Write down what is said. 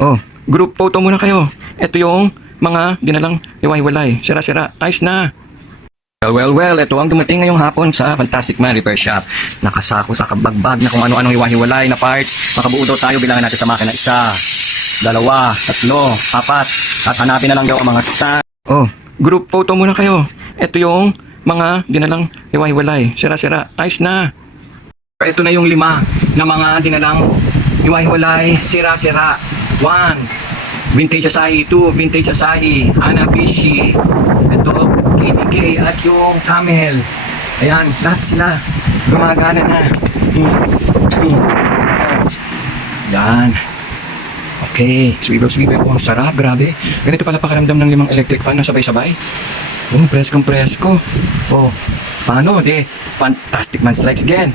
Oh, group photo muna kayo. Ito yung mga dinalang iwahiwalay. Sira-sira. Ayos na. Well, well, well. Ito ang dumating ngayong hapon sa Fantastic Man Repair Shop. Nakasako sa kabagbag na kung ano-anong iwahiwalay na parts. Makabuo daw tayo bilangan natin sa makina. Isa, dalawa, tatlo, apat. At hanapin na lang daw ang mga stand. Oh, group photo muna kayo. Ito yung mga dinalang iwahiwalay. Sira-sira. Ayos na. Ito na yung lima na mga dinalang iwahiwalay, sira-sira. One, vintage Asahi. Two, vintage Asahi. Hanabishi. Ito, KDK at yung Camel. Ayan, lahat sila. Gumagana na. Yan. Okay, swivel swivel po ang sarap, grabe. Ganito pala pakaramdam ng limang electric fan na sabay-sabay. Oh, presko presko. Oh, paano? De, fantastic man strikes again.